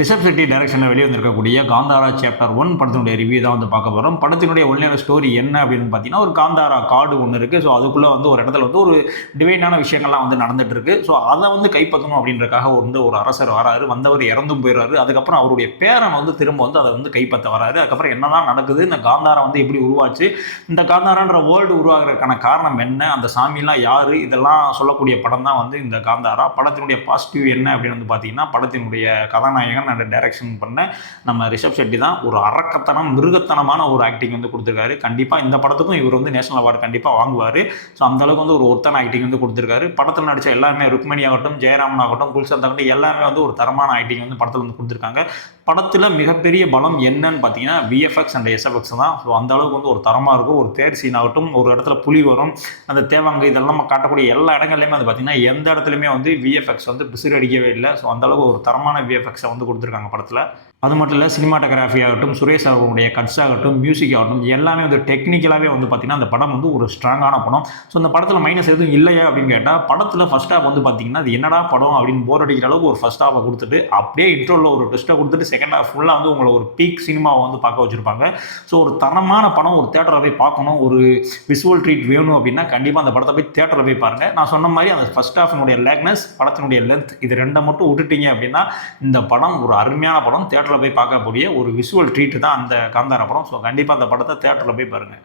ரிஷப் ஷெட்டி டைரக்ஷனில் வெளியே வந்திருக்கக்கூடிய காந்தாரா சாப்டர் 1 படத்தினுடைய ரிவ்யூ தான் வந்து பார்க்க போகிறோம். படத்தினுடைய உண்மையான ஸ்டோரி என்ன அப்படின்னு பார்த்தீங்கன்னா, ஒரு காந்தாரா காடு ஒன்று இருக்குது. ஸோ அதுக்குள்ளே வந்து ஒரு இடத்துல வந்து ஒரு டிவைனான விஷயங்கள்லாம் வந்து நடந்துட்டு இருக்கு. ஸோ அதை வந்து கைப்பற்றணும் அப்படின்றக்காக வந்து ஒரு அரசர் வராரு. வந்தவர் இறந்தும் போயிடுறாரு. அதுக்கப்புறம் அவருடைய பேரன் வந்து திரும்ப வந்து அதை வந்து கைப்பற்ற வராரு. அதுக்கப்புறம் என்னதான் நடக்குது, இந்த காந்தாரா வந்து எப்படி உருவாச்சு, இந்த காந்தாரான்ற வேர்ல்டு உருவாகிறதுக்கான காரணம் என்ன, அந்த சாமிலாம் யாரு, இதெல்லாம் சொல்லக்கூடிய படம் தான் வந்து இந்த காந்தாரா. படத்தினுடைய பாசிட்டிவ் என்ன அப்படின்னு வந்து பார்த்தீங்கன்னா, படத்தினுடைய கதாநாயகன் அண்ட் டைரக்ஷன் பண்ண நம்ம ரிஷப் ஷெட்டி தான் ஒரு அரக்கத்தனம் மிருகத்தனமான ஒரு ஆக்டிங் வந்து கொடுத்துருக்காரு. கண்டிப்பாக இந்த படத்துக்கும் இவர் வந்து நேஷனல் அவார்டு கண்டிப்பாக வாங்குவார். ஸோ அந்த அளவுக்கு வந்து ஒரு ஒருத்தன ஆக்டிங் வந்து கொடுத்துருக்காரு. படத்தில் நடித்த எல்லாருமே ருக்மணி ஆகட்டும், ஜெயராமன் ஆகட்டும், குல்சந்த் ஆகட்டும், எல்லாருமே வந்து ஒரு தரமான ஆக்டிங் வந்து படத்தில் வந்து கொடுத்துருக்காங்க. படத்தில் மிகப்பெரிய பலம் என்னன்னு பார்த்தீங்கன்னா விஎஃப்எக்ஸ் அண்ட் எஸ்எஃப்எக்ஸ் தான். ஸோ அந்த அளவுக்கு வந்து ஒரு தரமாக இருக்கும். ஒரு தேர் சீன் ஆகட்டும், ஒரு இடத்துல புலி வரும், அந்த தேவாங்க இதெல்லாம் காட்டக்கூடிய எல்லா இடங்கள்லையுமே வந்து பார்த்தீங்கன்னா எந்த இடத்துலையுமே வந்து விஎஃப்எக்ஸ் வந்து பிசிறு அடிக்கவே இல்லை. ஸோ அந்த அளவுக்கு ஒரு தரமான விஎஃப்எக்ஸை வந்து கொடுத்துருக்காங்க படத்தில். அது மட்டும் இல்லை, சினிமாட்டோகிராஃபி ஆகட்டும், சுரேஷ் அவர்களுடைய கட்ஸ் ஆகட்டும், மியூசிக் ஆகட்டும், எல்லாமே வந்து டெக்னிக்கலாகவே வந்து பார்த்தீங்கன்னா அந்த படம் வந்து ஒரு ஸ்ட்ராங்கான படம். ஸோ அந்த படத்தில் மைனஸ் எதுவும் இல்லையா அப்படின்னு கேட்டால், படத்தில் ஃபர்ஸ்ட் ஹாஃப் வந்து பார்த்தீங்கன்னா அது என்னடா படம் அப்படின்னு போர் அடிக்கிற அளவுக்கு ஒரு ஃபர்ஸ்ட் ஹாஃபை கொடுத்துட்டு அப்படியே இன்ட்ரோவில் ஒரு ட்விஸ்ட்டை கொடுத்துட்டு செகண்ட் ஹாஃப் ஃபுல்லாக வந்து உங்களை ஒரு பீக் சினிமாவை வந்து பார்க்க வச்சிருப்பாங்க. ஸோ ஒரு தரமான படம், ஒரு தேட்டரில் போய் பார்க்கணும், ஒரு விசுவல் ட்ரீட் வேணும் அப்படின்னா கண்டிப்பாக அந்த படத்தை போய் தேட்டரில் போய் பாருங்கள். நான் சொன்ன மாதிரி அந்த ஃபர்ஸ்ட் ஹாஃபினுடைய லேக்னஸ், படத்தினுடைய லென்த், இது ரெண்டை மட்டும் விட்டுட்டீங்க அப்படின்னா இந்த படம் ஒரு அருமையான படம். தேட்டரில் போய் பார்க்கக்கூடிய ஒரு விசுவல் ட்ரீட் தான் அந்த காந்தாரா படம். ஸோ கண்டிப்பாக அந்த படத்தை தேட்டரில் போய் பாருங்கள்.